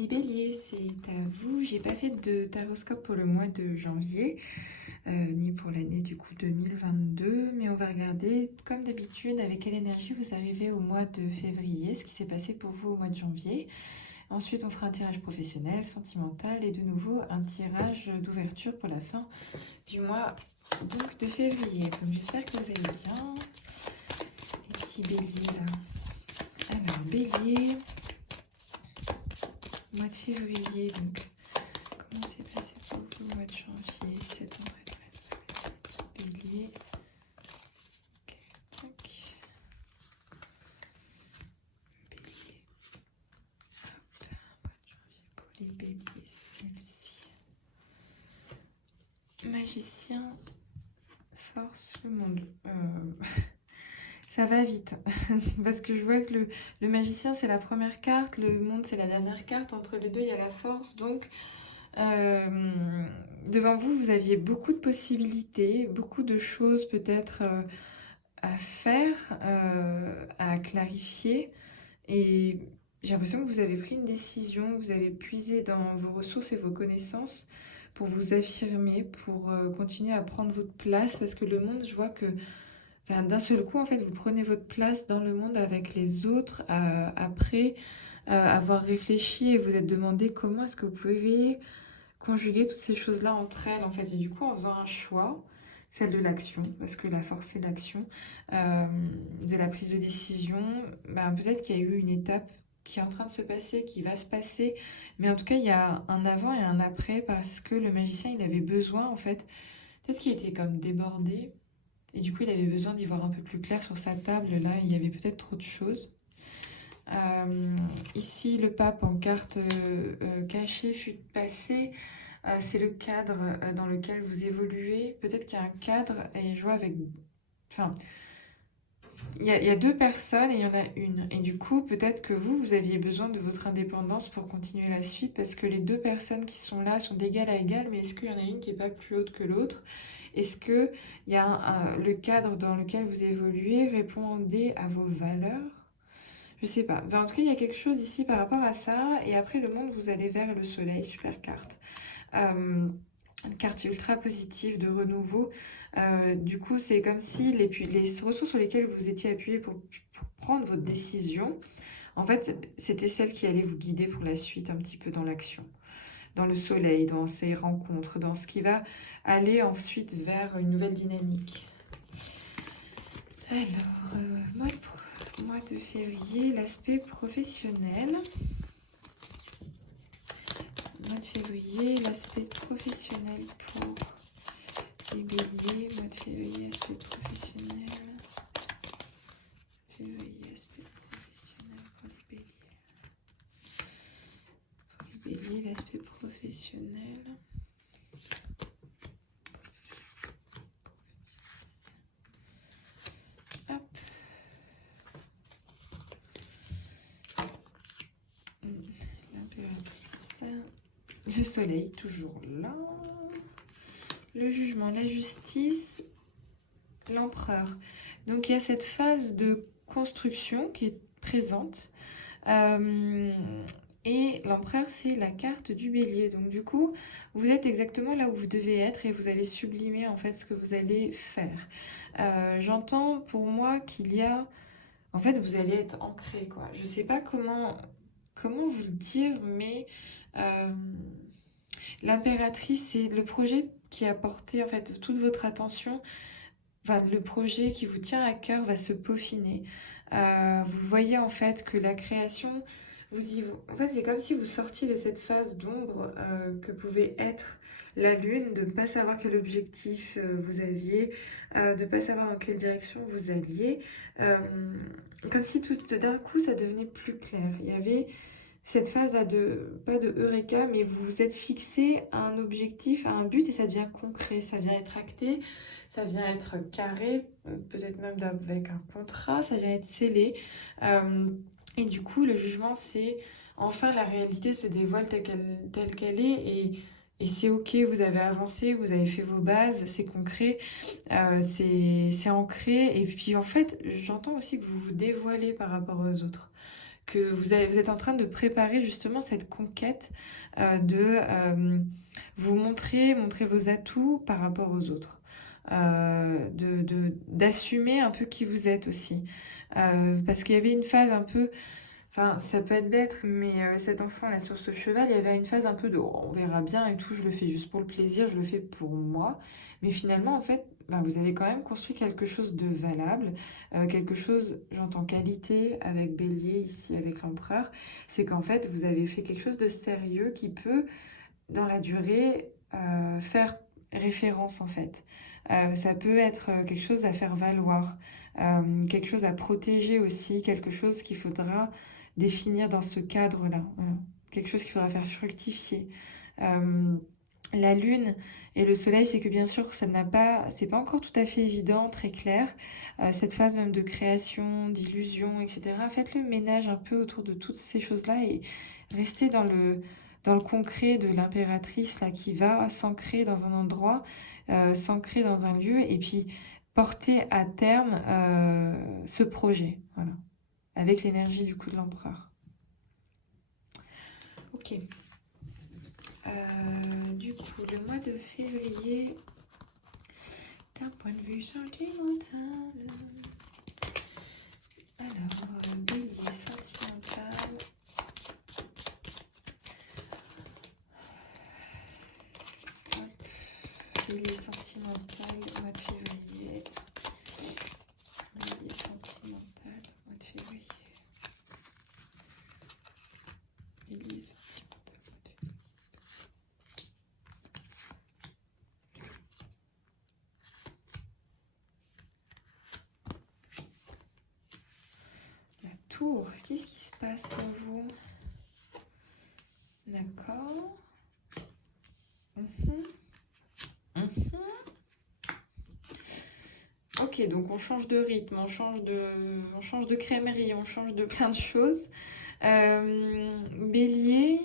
Les béliers, c'est à vous. J'ai pas fait de taroscope pour le mois de janvier, ni pour l'année du coup 2022, mais on va regarder comme d'habitude avec quelle énergie vous arrivez au mois de février, ce qui s'est passé pour vous au mois de janvier. Ensuite, on fera un tirage professionnel, sentimental et de nouveau un tirage d'ouverture pour la fin du mois donc de février. Donc j'espère que vous allez bien, les petits béliers là. Alors bélier. Mois de février, donc comment s'est passé pour vous le mois de janvier, cette entrée de bélier. Ok, tac. Bélier. Hop, mois de janvier pour les béliers, celle-ci. Magicien, force, le monde. Ça va vite, parce que je vois que le magicien c'est la première carte, le monde c'est la dernière carte, entre les deux il y a la force, donc devant vous, vous aviez beaucoup de possibilités, beaucoup de choses peut-être à faire, à clarifier. Et j'ai l'impression que vous avez pris une décision, vous avez puisé dans vos ressources et vos connaissances pour vous affirmer, pour continuer à prendre votre place. Parce que le monde, je vois que enfin, d'un seul coup, en fait, vous prenez votre place dans le monde avec les autres après avoir réfléchi et vous êtes demandé comment est-ce que vous pouvez conjuguer toutes ces choses-là entre elles, en fait. Et du coup, en faisant un choix, celle de l'action, parce que la force, c'est l'action, de la prise de décision, ben, peut-être qu'il y a eu une étape qui est en train de se passer, qui va se passer, mais en tout cas, il y a un avant et un après, parce que le magicien, il avait besoin, en fait, peut-être qu'il était comme débordé, et du coup, il avait besoin d'y voir un peu plus clair sur sa table, là, il y avait peut-être trop de choses. Ici, le pape en carte cachée fut passé. C'est le cadre dans lequel vous évoluez. Peut-être qu'il y a un cadre et je vois avec... Enfin, il y a deux personnes et il y en a une. Et du coup, peut-être que vous aviez besoin de votre indépendance pour continuer la suite parce que les deux personnes qui sont là sont d'égal à égal, mais est-ce qu'il y en a une qui n'est pas plus haute que l'autre? Est-ce que il y a le cadre dans lequel vous évoluez répondait à vos valeurs? Je sais pas. Ben, en tout cas, il y a quelque chose ici par rapport à ça. Et après, le monde, vous allez vers le soleil. Super carte. Une carte ultra positive de renouveau. Du coup, c'est comme si les ressources sur lesquelles vous étiez appuyé pour prendre votre décision, en fait, c'était celles qui allaient vous guider pour la suite, un petit peu dans l'action, dans le soleil, dans ces rencontres, dans ce qui va aller ensuite vers une nouvelle dynamique. Alors, mois de février, l'aspect professionnel. Mois de février, l'aspect professionnel pour les béliers. Mois de février, aspect professionnel. Février, aspect professionnel pour les béliers. Pour les béliers, l'aspect professionnel. Hop. L'impératrice. Le soleil, toujours là. Le jugement, la justice, l'empereur. Donc il y a cette phase de construction qui est présente. Et l'empereur, c'est la carte du bélier. Donc du coup, vous êtes exactement là où vous devez être et vous allez sublimer en fait ce que vous allez faire. J'entends pour moi qu'il y a... En fait, vous allez être ancré, quoi. Je sais pas comment vous le dire, mais l'impératrice, c'est le projet qui a porté en fait toute votre attention. Enfin, le projet qui vous tient à cœur va se peaufiner. Vous voyez en fait que la création, en fait, c'est comme si vous sortiez de cette phase d'ombre que pouvait être la lune, de ne pas savoir quel objectif vous aviez, de ne pas savoir dans quelle direction vous alliez. Euh, Comme si tout d'un coup, ça devenait plus clair. Il y avait cette phase pas de eureka, mais vous vous êtes fixé à un objectif, à un but, et ça devient concret, ça vient être acté, ça vient être carré, peut-être même avec un contrat, ça vient être scellé. Et du coup, le jugement, c'est enfin la réalité se dévoile telle qu'elle est, et c'est ok, vous avez avancé, vous avez fait vos bases, c'est concret, c'est ancré, et puis en fait, j'entends aussi que vous vous dévoilez par rapport aux autres, que vous êtes en train de préparer justement cette conquête vous montrer vos atouts par rapport aux autres. D'assumer un peu qui vous êtes aussi. Parce qu'il y avait une phase un peu, enfin ça peut être bête, mais cet enfant là sur ce cheval, il y avait une phase un peu de oh, on verra bien et tout, je le fais juste pour le plaisir, je le fais pour moi. Mais finalement en fait, ben, vous avez quand même construit quelque chose de valable, quelque chose, j'entends qualité avec Bélier ici, avec l'empereur, c'est qu'en fait vous avez fait quelque chose de sérieux qui peut dans la durée faire référence en fait. Ça peut être quelque chose à faire valoir, quelque chose à protéger aussi, quelque chose qu'il faudra définir dans ce cadre-là. Voilà. Quelque chose qu'il faudra faire fructifier. Euh, la lune et le soleil, c'est que bien sûr, c'est pas encore tout à fait évident, très clair. Cette phase même de création, d'illusion, etc. Faites le ménage un peu autour de toutes ces choses-là et restez dans le concret de l'impératrice là qui va s'ancrer dans un endroit, s'ancrer dans un lieu et puis porter à terme ce projet, voilà, avec l'énergie du coup de l'empereur. Ok. Du coup, le mois de février, d'un point de vue sentimental. Alors, Bélier sentimental. Bélier sentimental, mois de février. Bélier sentimental, mois de février. Bélier sentimental, mois de février. La tour, qu'est-ce qui se passe pour vous? D'accord. Ok, donc on change de rythme, on change de crèmerie, on change de plein de choses. Bélier,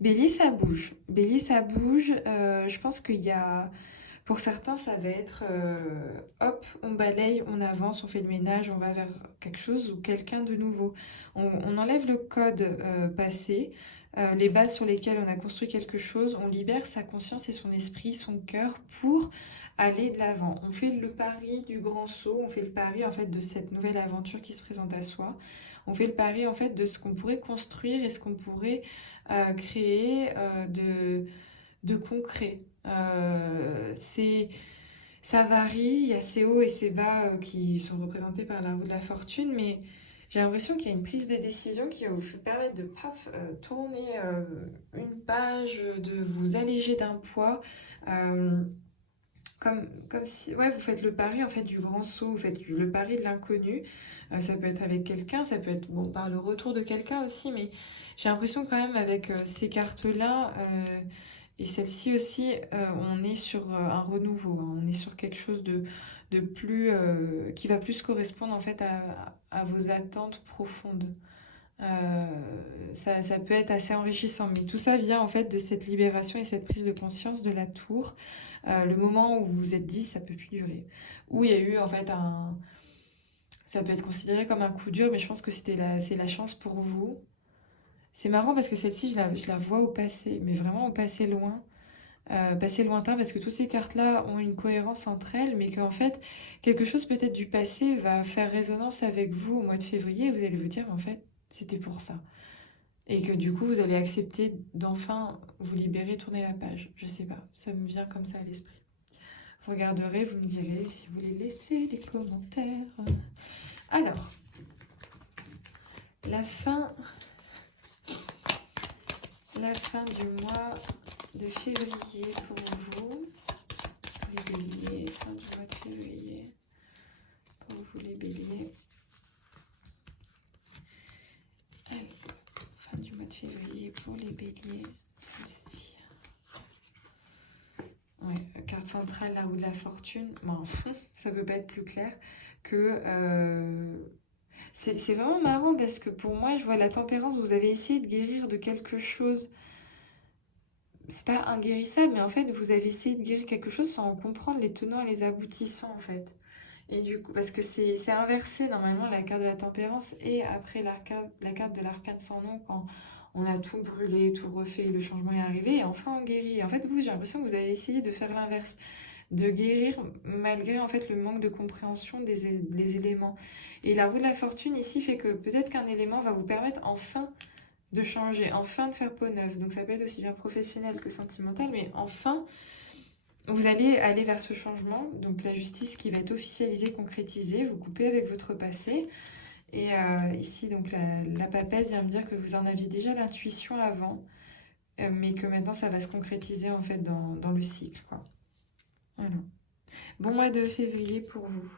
Bélier, ça bouge. Bélier, ça bouge. Je pense qu'il y a, pour certains, ça va être hop, on balaye, on avance, on fait le ménage, on va vers quelque chose ou quelqu'un de nouveau. On enlève le code passé, les bases sur lesquelles on a construit quelque chose, on libère sa conscience et son esprit, son cœur pour aller de l'avant. On fait le pari du grand saut, on fait le pari en fait de cette nouvelle aventure qui se présente à soi. On fait le pari en fait de ce qu'on pourrait construire et ce qu'on pourrait créer de concret. Ça varie, il y a ces hauts et ces bas qui sont représentés par la roue de la fortune, mais j'ai l'impression qu'il y a une prise de décision qui va vous permettre de paf, tourner une page, de vous alléger d'un poids. euh, comme si ouais, vous faites le pari en fait du grand saut, vous faites le pari de l'inconnu. Ça peut être avec quelqu'un, ça peut être bon, par le retour de quelqu'un aussi, mais j'ai l'impression quand même avec ces cartes-là et celle-ci aussi, on est sur un renouveau, hein. On est sur quelque chose de plus qui va plus correspondre en fait à vos attentes profondes. Ça peut être assez enrichissant, mais tout ça vient en fait de cette libération et cette prise de conscience de la tour. Le moment où vous vous êtes dit ça peut plus durer, où il y a eu en fait ça peut être considéré comme un coup dur, mais je pense que c'est la chance pour vous. C'est marrant parce que celle-ci je la vois au passé, mais vraiment au passé loin, passé lointain, parce que toutes ces cartes-là ont une cohérence entre elles, mais qu'en fait quelque chose peut-être du passé va faire résonance avec vous au mois de février, et vous allez vous dire mais en fait c'était pour ça. Et que du coup, vous allez accepter d'enfin vous libérer, tourner la page. Je sais pas, ça me vient comme ça à l'esprit. Vous regarderez, vous me direz si vous voulez laisser des commentaires. Alors, la fin du mois de février pour vous. Les béliers, fin du mois de février pour vous les béliers. Allez, fin du mois de février pour les béliers. Celle-ci. Ouais, carte centrale, la roue de la fortune. Bon, ça peut pas être plus clair que... C'est vraiment marrant parce que pour moi, je vois la tempérance, vous avez essayé de guérir de quelque chose. C'est pas inguérissable, mais en fait, vous avez essayé de guérir quelque chose sans en comprendre les tenants et les aboutissants, en fait. Et du coup, parce que c'est inversé normalement la carte de la tempérance et après la carte de l'arcane sans nom quand on a tout brûlé, tout refait, le changement est arrivé et enfin on guérit. Et en fait, vous, j'ai l'impression que vous avez essayé de faire l'inverse, de guérir malgré en fait le manque de compréhension des éléments. Et la roue de la fortune ici fait que peut-être qu'un élément va vous permettre enfin de changer, enfin de faire peau neuve. Donc ça peut être aussi bien professionnel que sentimental, mais enfin vous allez aller vers ce changement, donc la justice qui va être officialisée, concrétisée, vous coupez avec votre passé. Et ici, donc la papesse vient me dire que vous en aviez déjà l'intuition avant, mais que maintenant ça va se concrétiser en fait dans le cycle, quoi. Voilà. Bon mois de février pour vous.